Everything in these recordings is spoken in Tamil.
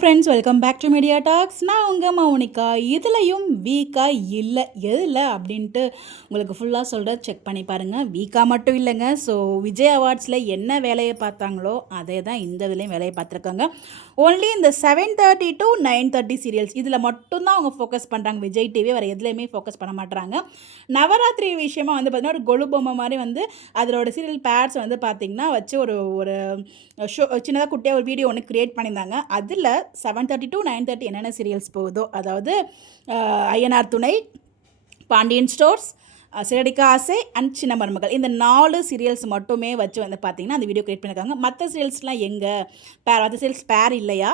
Friends, welcome back to media talks. நான் உங்கள் மௌனிகா. இதுலையும் வீக்கா இல்லை எதில் அப்படின்ட்டு உங்களுக்கு ஃபுல்லாக சொல்கிற செக் பண்ணி பாருங்கள். வீக்காக மட்டும் இல்லைங்க. ஸோ விஜய் அவார்ட்ஸில் என்ன வேலையை பார்த்தாங்களோ அதே தான் இந்த இதுலேயும் வேலையை பார்த்துருக்காங்க. ஓன்லி இந்த 7:30 to 9:30 சீரியல்ஸ் இதில் மட்டும்தான் அவங்க ஃபோக்கஸ் பண்ணுறாங்க. விஜய் டிவி வேறு எதுலேயுமே ஃபோக்கஸ் பண்ண மாட்டுறாங்க. நவராத்திரி விஷயமாக வந்து பார்த்திங்கன்னா ஒரு கொலு பொம்மை மாதிரி வந்து அதோட சீரியல் பேட்ஸ் வந்து பார்த்திங்கன்னா வச்சு ஒரு ஒரு ஷோ சின்னதாக குட்டியாக ஒரு வீடியோ ஒன்று க்ரியேட் பண்ணியிருந்தாங்க. அதில் 7:30 to 9:30 என்னென்ன சீரியல்ஸ் போகுதோ, அதாவது ஐயனார் துணை, பாண்டியன் ஸ்டோர்ஸ், சிறடிக்க ஆசை அண்ட் சின்ன மருமகள், இந்த 4 சீரியல்ஸ் மட்டுமே வச்சு வந்து பார்த்திங்கன்னா அந்த வீடியோ க்ரியேட் பண்ணியிருக்காங்க. மற்ற சீரியல்ஸ்லாம் எங்கே மற்ற சீரியல்ஸ் பேர் இல்லையா,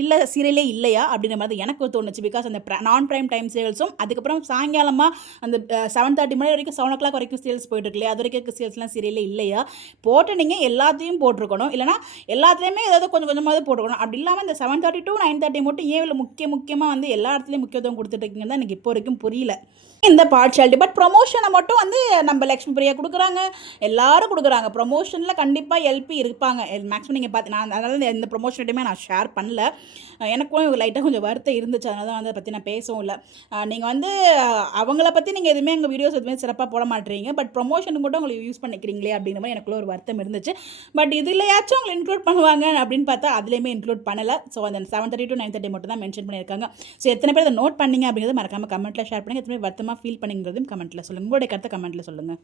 இல்லை சீரியலே இல்லையா அப்படின்ற மாதிரி எனக்கு தோணுச்சு. பிகாஸ் அந்த நான் ப்ரைம் டைம் சீரியல்ஸும் அதுக்கப்புறம் சாயங்காலமாக அந்த 7:30 மணி வரைக்கும் 7 o'clock வரைக்கும் சீரியல்ஸ் போயிட்டு இல்லையா, அது வரைக்கும் சீரியல்ஸ்லாம் சீரியலே இல்லையா, போட்டு நீங்கள் எல்லாத்தையும் போட்டிருக்கணும். இல்லைனா எல்லாத்துலேயுமே ஏதாவது கொஞ்சம் கொஞ்சமாவது போட்டுருக்கணும். அப்படி இல்லாமல் இந்த 7:30 to 9:30 மட்டும் ஏன் இவ்வளோ முக்கியமாக வந்து எல்லா இடத்துலையும் முக்கியத்துவம் கொடுத்துட்ருக்கீங்கன்னு தான் எனக்கு இப்போ வரைக்கும் புரியல இந்த பார்ஷாலிட்டி. பட் ப்ரொமோஷனை மட்டும் வந்து நம்ம லக்ஷ்மி பிரியா கொடுக்குறாங்க, எல்லாரும் கொடுக்குறாங்க. ப்ரொமோஷனில் கண்டிப்பாக எல்பி இருப்பாங்க. மேக்ஸிமம் நீங்கள் பார்த்து நான் அதனால எந்த ப்ரொமோஷன்ட்டையுமே நான் ஷேர் பண்ணல. எனக்கும் லைட்டாக கொஞ்சம் வருத்தம் இருந்துச்சு. அதனால தான் வந்து அதை பற்றி நான் பேசவும் இல்லை. நீங்கள் வந்து அவங்கள பற்றி நீங்கள் எதுவுமே எங்கள் வீடியோஸ் எதுவுமே சிறப்பாக போட மாட்டேறீங்க. பட் ப்ரொமோஷனுக்கு மட்டும் உங்களுக்கு யூஸ் பண்ணிக்கிறீங்களே அப்படிங்கிற மாதிரி எனக்குள்ள ஒரு வருத்தம் இருந்துச்சு. பட் இதுலையாச்சும் அவங்களை இன்க்ளூட் பண்ணுவாங்க அப்படின்னு பார்த்தா அதுலேயுமே இன்க்ளூட் பண்ணலை. ஸோ அந்த 7:30 to 9:30 மட்டும் தான் மென்ஷன் பண்ணியிருக்காங்க. ஸோ எத்தனை பேர் அதை நோட் பண்ணிங்க அப்படிங்கிறது மறக்காமல் கமெண்ட்டில் ஷேர் பண்ணுங்கள். எத்தனை பேர் வருத்தமாக ஃபீல் பண்ணிங்கிறதும் கமெண்ட்டில் சொல்லுங்கள். உங்களுடைய கருத்தை கமெண்ட்டில் சொல்லுங்கள்.